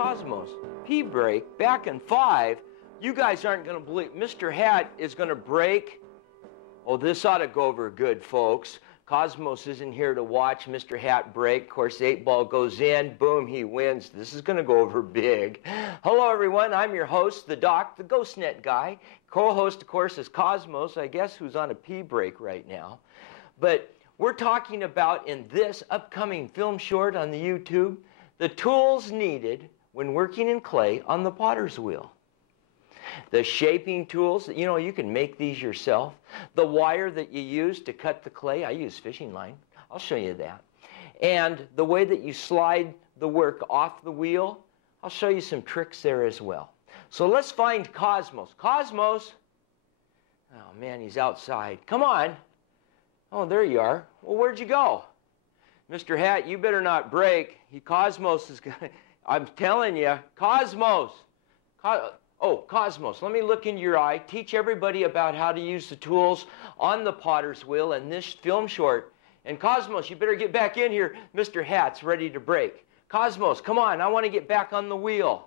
Cosmos. P-brake, back in 5. You guys aren't going to believe, Mr. Hat is going to brake. Oh, this ought to go over good, folks. Cosmos isn't here to watch Mr. Hat brake. Of course, the 8-ball goes in, boom, he wins. This is going to go over big. Hello, everyone. I'm your host, the Doc, the GhostNet guy. Co-host, of course, is Cosmos, I guess, who's on a P-brake right now. But we're talking about, in this upcoming film short on the YouTube, the tools needed when working in clay on the potter's wheel. The shaping tools, you know, you can make these yourself. The wire that you use to cut the clay, I use fishing line. I'll show you that. And the way that you slide the work off the wheel, I'll show you some tricks there as well. So let's find Cosmos. Cosmos! Oh man, he's outside. Come on. Oh, there you are. Well, where'd you go? Mr. Hat, you better not break. Cosmos is going to... I'm telling you, Cosmos! Oh, Cosmos, let me look into your eye, teach everybody about how to use the tools on the potter's wheel in this film short. And Cosmos, you better get back in here. Mr. Hat's ready to break. Cosmos, come on, I want to get back on the wheel.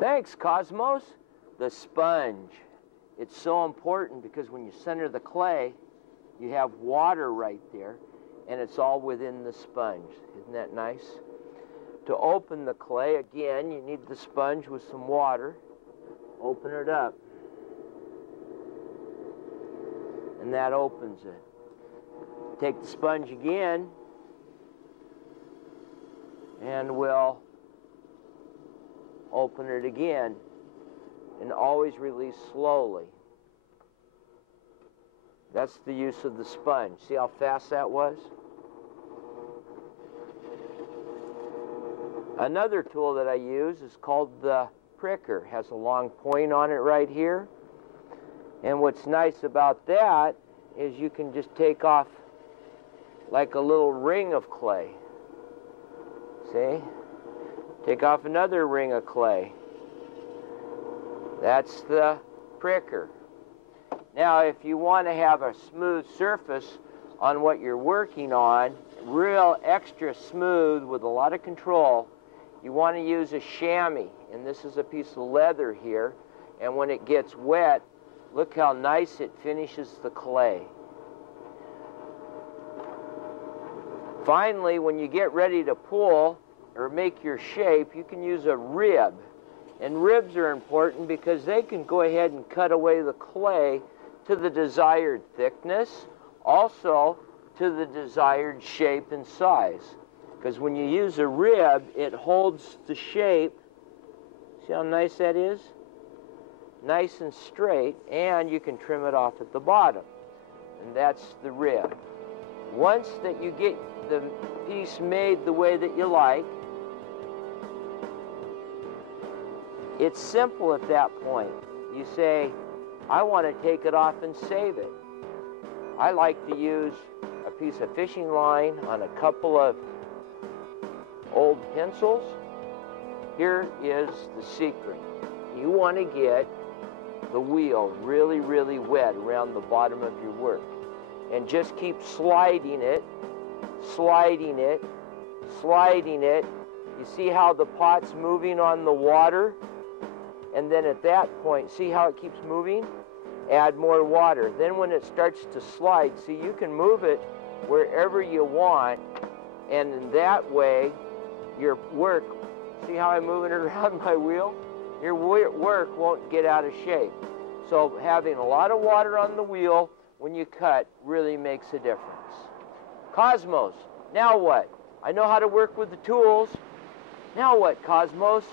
Thanks, Cosmos. The sponge. It's so important because when you center the clay, you have water right there, and it's all within the sponge. Isn't that nice? To open the clay, again, you need the sponge with some water. Open it up. And that opens it. Take the sponge again, and we'll open it again. And always release slowly. That's the use of the sponge. See how fast that was? Another tool that I use is called the pricker. It has a long point on it right here. And what's nice about that is you can just take off like a little ring of clay. See? Take off another ring of clay. That's the pricker. Now, if you want to have a smooth surface on what you're working on, real extra smooth with a lot of control, you want to use a chamois, and this is a piece of leather here, and when it gets wet, look how nice it finishes the clay. Finally, when you get ready to pull or make your shape, you can use a rib, and ribs are important because they can go ahead and cut away the clay to the desired thickness, also to the desired shape and size. Because when you use a rib, it holds the shape. See how nice that is? Nice and straight, and you can trim it off at the bottom. And that's the rib. Once that you get the piece made the way that you like, it's simple at that point. You say, I want to take it off and save it. I like to use a piece of fishing line on a couple of old pencils. Here is the secret. You want to get the wheel really, really wet around the bottom of your work. And just keep sliding it, sliding it, sliding it. You see how the pot's moving on the water? And then at that point, see how it keeps moving? Add more water. Then when it starts to slide, see, you can move it wherever you want, and in that way, your work, see how I'm moving it around my wheel? Your work won't get out of shape. So having a lot of water on the wheel when you cut really makes a difference. Cosmos, now what? I know how to work with the tools. Now what, Cosmos?